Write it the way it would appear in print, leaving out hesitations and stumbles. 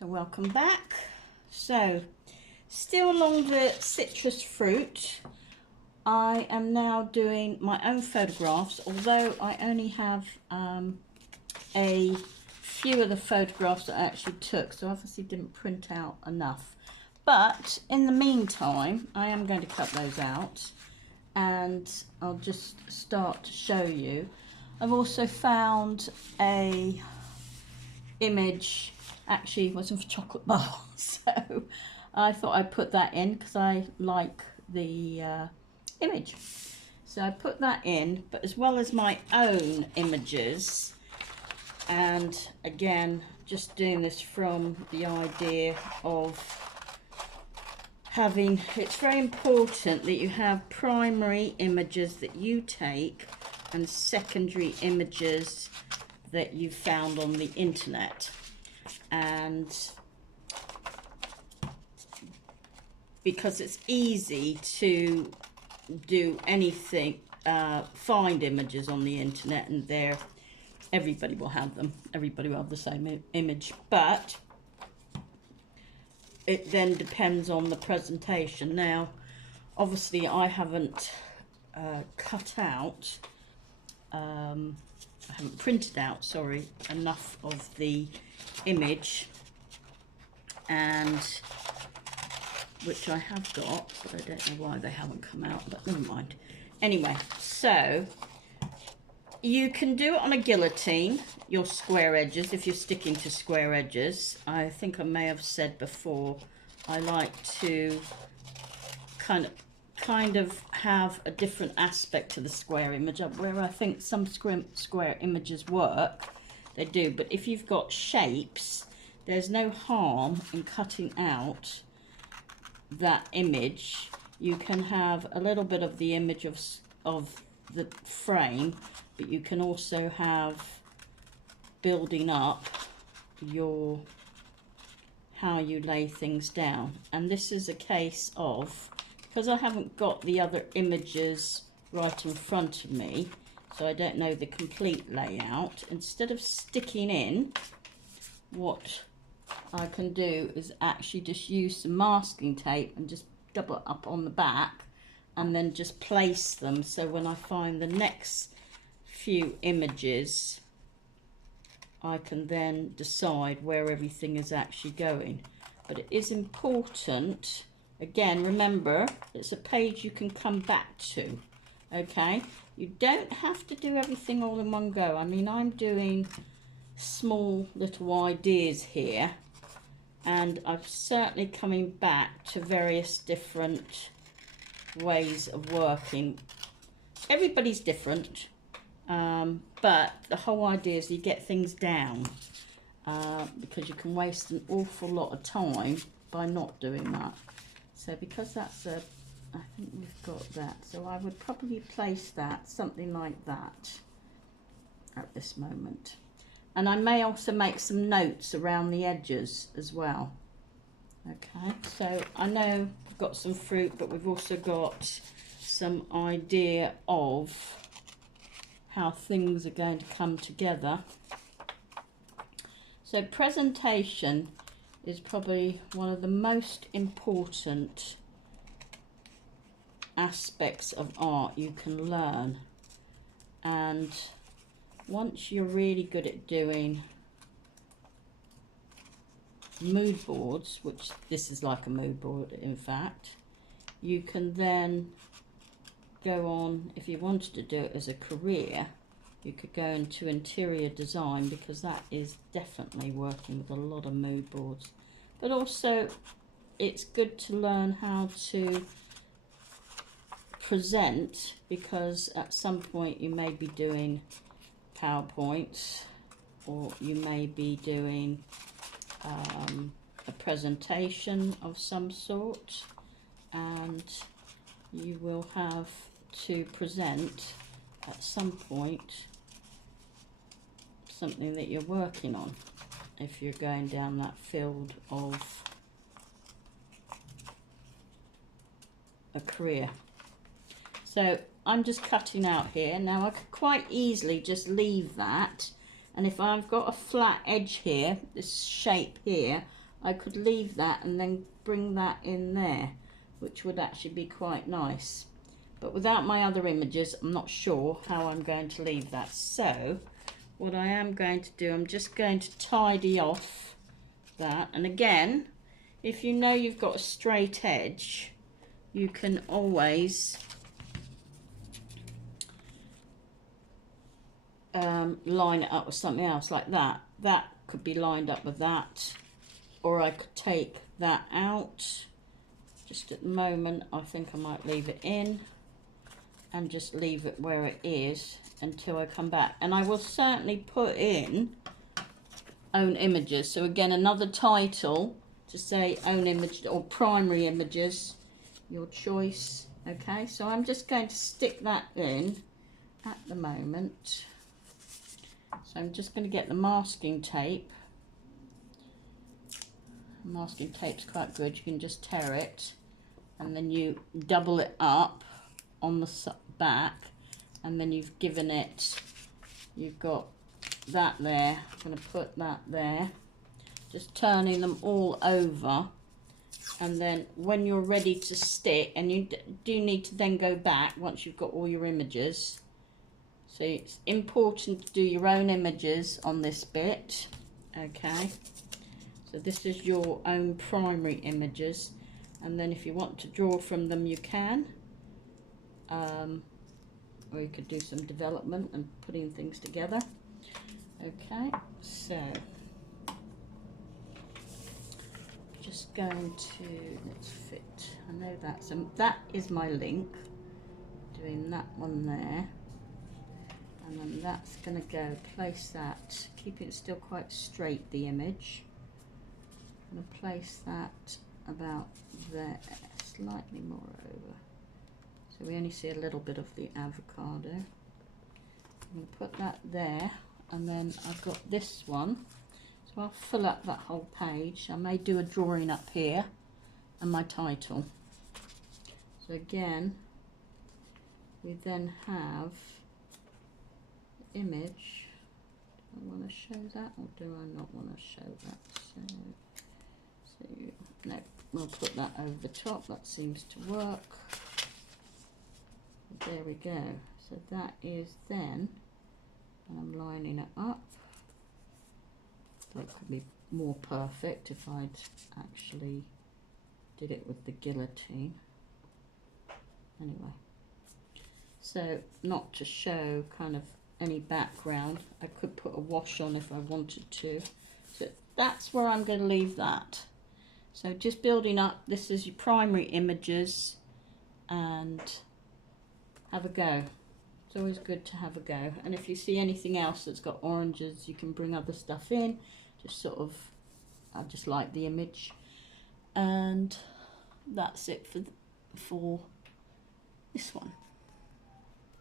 So welcome back. So still along the citrus fruit, I am now doing my own photographs, although I only have a few of the photographs that I actually took, so obviously didn't print out enough. But in the meantime, I am going to cut those out and I'll just start to show you. I've also found a image, actually it was of a chocolate bar, so I thought I'd put that in because I like the image. So I put that in, but as well as my own images, and again just doing this from the idea of having, it's very important that you have primary images that you take and secondary images that you found on the internet. And because it's easy to do anything, find images on the internet, and everybody will have them, everybody will have the same image, but it then depends on the presentation. Now obviously I haven't cut out, I haven't printed out, sorry, enough of the image, and which I have got, but I don't know why they haven't come out, but never mind. Anyway, so you can do it on a guillotine, your square edges, if you're sticking to square edges. I think I may have said before, I like to kind of have a different aspect to the square image, where I think some square images work, they do, but if you've got shapes, there's no harm in cutting out that image. You can have a little bit of the image of the frame, but you can also have building up your how you lay things down. And this is a case of, because I haven't got the other images right in front of me, so I don't know the complete layout, instead of sticking in, what I can do is actually just use some masking tape and just double it up on the back and then just place them, so when I find the next few images I can then decide where everything is actually going. But it is important, again, remember, it's a page you can come back to, okay? You don't have to do everything all in one go. I mean, I'm doing small little ideas here, and I'm certainly coming back to various different ways of working. Everybody's different, but the whole idea is you get things down, because you can waste an awful lot of time by not doing that. So because that's a, I think we've got that, so I would probably place that something like that at this moment. And I may also make some notes around the edges as well. Okay, so I know we've got some fruit, but we've also got some idea of how things are going to come together. So presentation is probably one of the most important aspects of art you can learn. And once you're really good at doing mood boards, which this is like a mood board in fact, you can then go on, if you wanted to do it as a career, you could go into interior design, because that is definitely working with a lot of mood boards. But also it's good to learn how to present, because at some point you may be doing PowerPoints, or you may be doing a presentation of some sort, and you will have to present at some point something that you're working on, if you're going down that field of a career. So I'm just cutting out here. Now I could quite easily just leave that, and if I've got a flat edge here, this shape here, I could leave that and then bring that in there, which would actually be quite nice. But without my other images, I'm not sure how I'm going to leave that. So what I am going to do, I'm just going to tidy off that. And again, if you know you've got a straight edge, you can always line it up with something else like that. That could be lined up with that, or I could take that out. Just at the moment, I think I might leave it in and just leave it where it is until I come back. And I will certainly put in own images. So again, another title to say own image or primary images, your choice. Okay, so I'm just going to stick that in at the moment. So I'm just going to get the masking tape. Masking tape's quite good. You can just tear it and then you double it up on the back, and then you've given it, you've got that there. I'm going to put that there, just turning them all over. And then when you're ready to stick, and you do need to then go back once you've got all your images. So it's important to do your own images on this bit. Okay, so this is your own primary images, and then if you want to draw from them you can, or you could do some development and putting things together. Okay, so just going to, let's fit, I know that's that is my link, doing that one there, and then that's going to go, place that, keeping it still quite straight, the image. I'm going to place that about there, slightly more over, so we only see a little bit of the avocado. I'm going to put that there, and then I've got this one, so I'll fill up that whole page. I may do a drawing up here and my title. So again, we then have the image. Do I want to show that, or do I not want to show that? So no, we'll put that over the top. That seems to work. There we go. So that is then, and I'm lining it up. That could be more perfect if I'd actually did it with the guillotine. Anyway, so not to show kind of any background, I could put a wash on if I wanted to. So that's where I'm going to leave that. So just building up, this is your primary images, and have a go. It's always good to have a go. And if you see anything else that's got oranges, you can bring other stuff in. Just sort of, I just like the image. And that's it for this one.